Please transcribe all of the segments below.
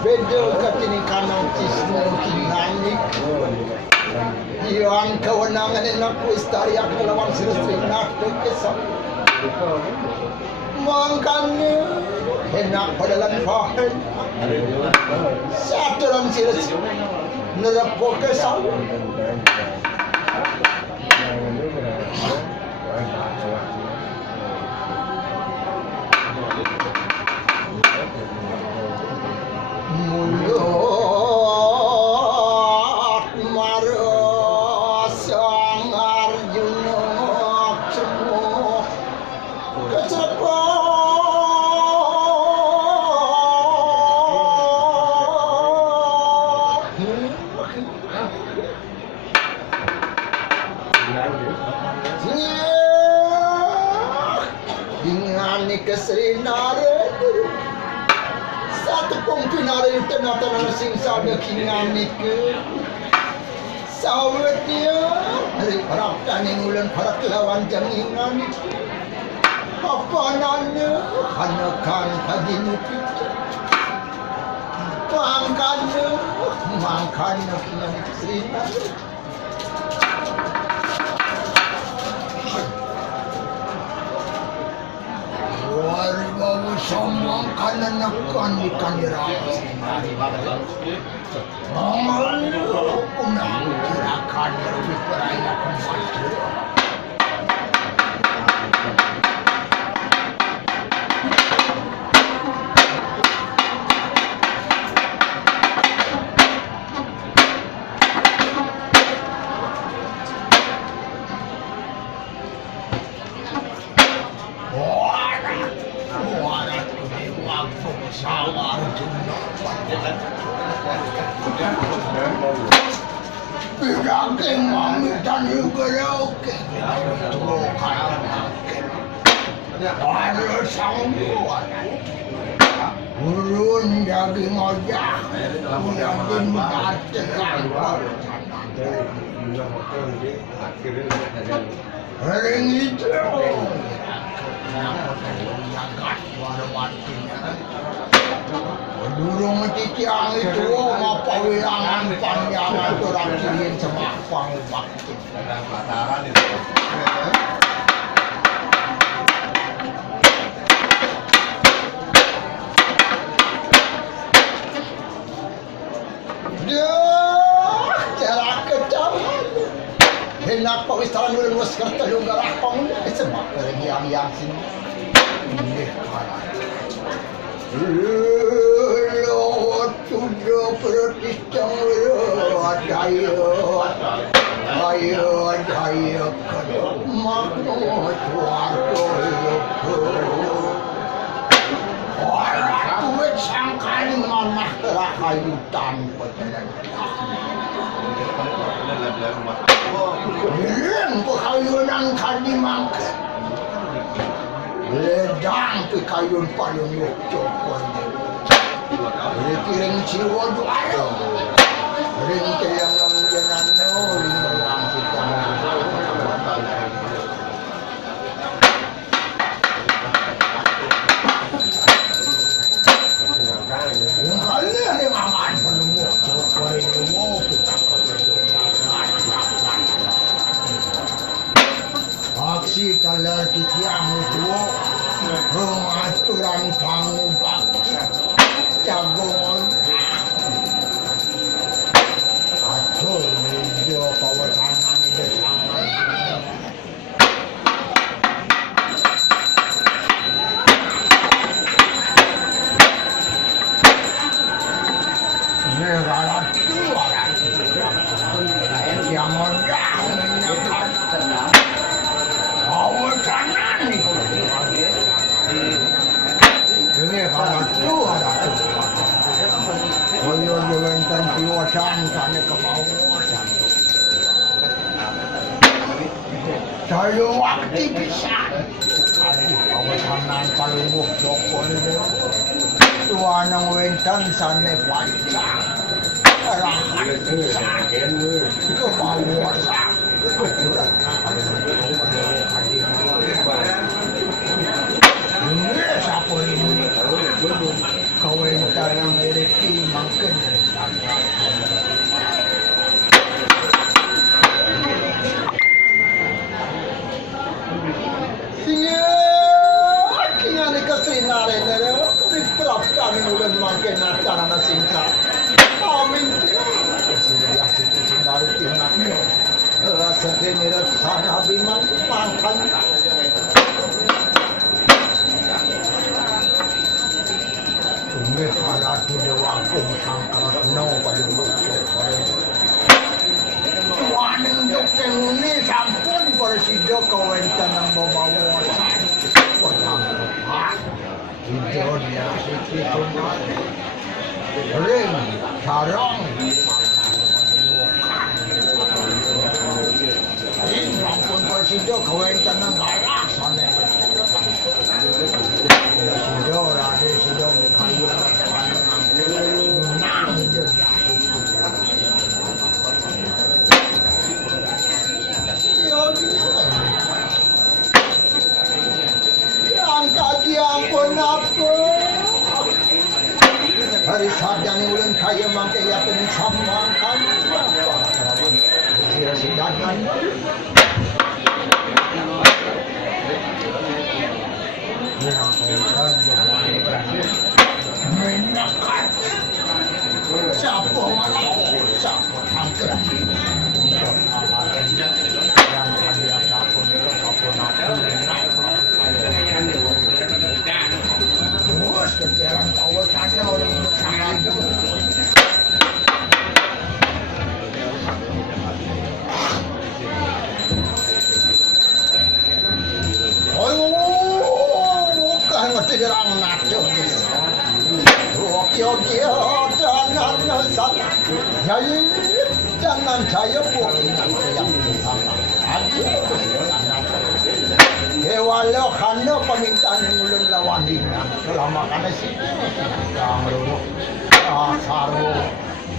beda katini kanang cisnu kinani yang kewenangan enak kuistariak melawan siristri nakdek kesam makanya enak padalan fahen saturan siristri nerapok kesam mulut maros sang Arjuna semua ingani keserinare satu pengpinare tengah-tengah sing sada kingani ke sawetnya hari harap taning ulan parak lawan jam ingani apa nanya hanakan kadinu kita pangkanya mangkanya kingani keserinare baru semua kanan akan dikanirakan. Malu unang kirakan lebih peraya kemati. Bidang mami dan juga oke. Ada sangguan. Ulun daging ojak. Yang dimatekan. Ring itu. Durung titiang itu ngapa wilangan panjangan orang kirin semakpang bakti. Pataran itu. Duh, cerak kecam. Hendak pawistaran luas kerta lunggar akong semak lagi yang sini. Ini kalah. Lord sudah bertisang ayo makno suarto orang kuat sangkali mana kerahayutan yang pekayunan kadi mangket ledang pekayun payun yuk cokon ring jiwa duayo ring kayang nangjanan no ring orang kita yung kali ang aman panumok cokon mo kita aksi talar titiang itu pengaturan pangubak jagon aduh video kawasanan itu sangat negara tua yang modal menekan kawasanan itu ini kalau tua Koyo juwentan piwasan kane kebawasan. Saya waktu bisa. Kawasanan palungguh jokon itu. Tua nang wentan sane panca. Rahat kebawasan. Ini siapa ini? Kawentan yang memiliki makin Kaya kasrinare nere, prap kami ulan makin acara na singsa. Amin. Sini asik sindari tinak. Rasa denir sana biman makan. Tumbe harat dewa ko sangkar no pada Waning dokeng ini sampun Persido kawentan ng babawa Walang kapat Hidyo niya sikisunod Ring, sarong Sampun Persido kawentan ng garasan Persido, rade sido kayo Nang hidyo niya Yang katiang pun apa Hari sadang ulang kaya mangke ya pencamangkan Kira sidanan Menakat Siapa malah Siapa tangkap yang ada apapun terus kejaran kawasannya orang sangat kan ngerti orang naco jangan salah jangan saya yang sama walau karena permintaan ulun lawan dina selama karena sini yang lu saru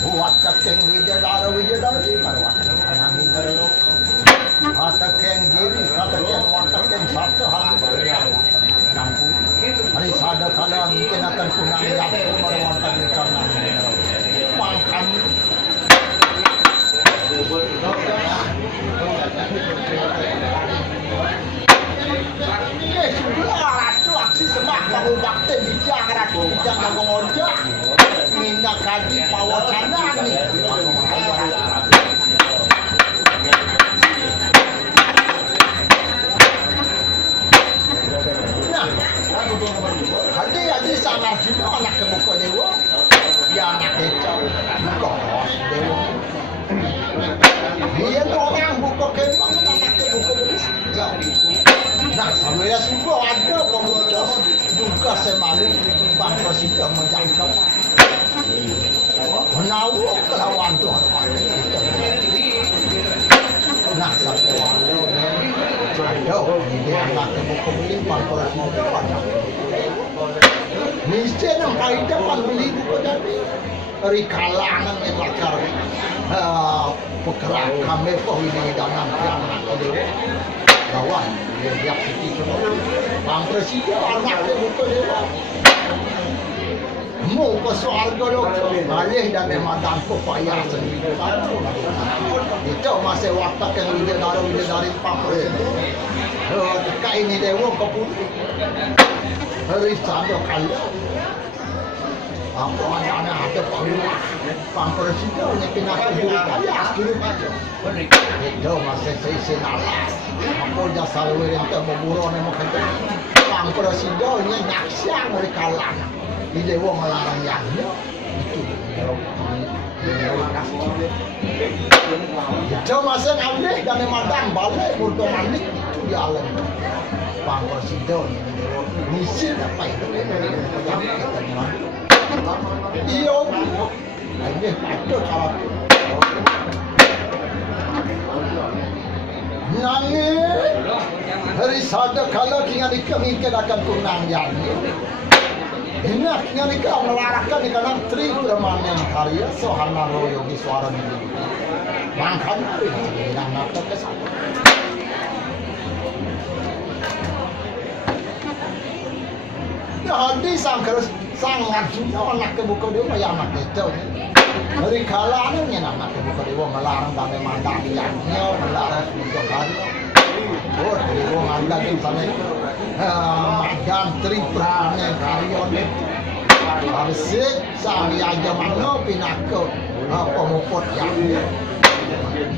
buat kakeng widadari marwat kanang hindaro kata keng giri kata keng wakta keng satu hal hari sada kala mungkin akan punang yakin marwat kanang hindaro makan aksi semah kamu bakte bijak aku bijak aku ngojak minyak kaji pawacanan nih nah hadi sangar juga anak kemuka dewa ya anak kecau kos dewa dia orang buka kemang anak kemuka beris nah, saya suka ada pemuda juga semalu Bang Presiden menjangkau menawar kelawan Tuhan nah, satu ada ini anak kebeli Bang Presiden mesti yang kaitan Bang beli buku dari kalangan yang bakar pegerak kami ini dalam anak kawan dia seperti Bang Presiden anaknya bukan dia mau ke soarga alih dan memang tanpa payah sendiri itu masih waktu yang dari Bang Presiden dekat ini dewa keputih hari sada kali apa anak-anak ada Bang Presiden yang kena keburu kaya itu masih seisi nalas aku jasa luar yang terburuan yang makan Bang Presiden yang nyaksian dari kalangan di dewa melarang yang itu itu masih ngambil dan memandang balik untuk manik itu di alam Bang Presiden misi apa itu iya ini itu cara nangis hari sada kala kingan kami akan kunang yang enak kingan melarangkan ikan tri permanen karya sohana royogi suara ini mangkan yang nak kesan Hadi sangat sudah anak kebuka dia mah anak itu. Dari kala anu nya anak kebuka dia melarang kami mandang yang melarang untuk hari. Oh, dia nganda di sana. Madan triprane karyon. Habis sami aja mano pinako. Pemuput yang.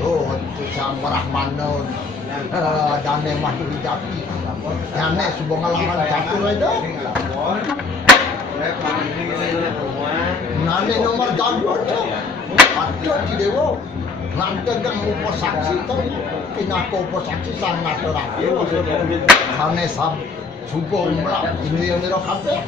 Oh, itu sang Rahmanon. Dan mah dijati. Yang subuh ngelarang jatuh aja. Nanti nomor gandut ada di dewa. Nanti kan upo saksi itu pinako upo saksi sangat terakhir. Karena subuh melak ini yang kafe.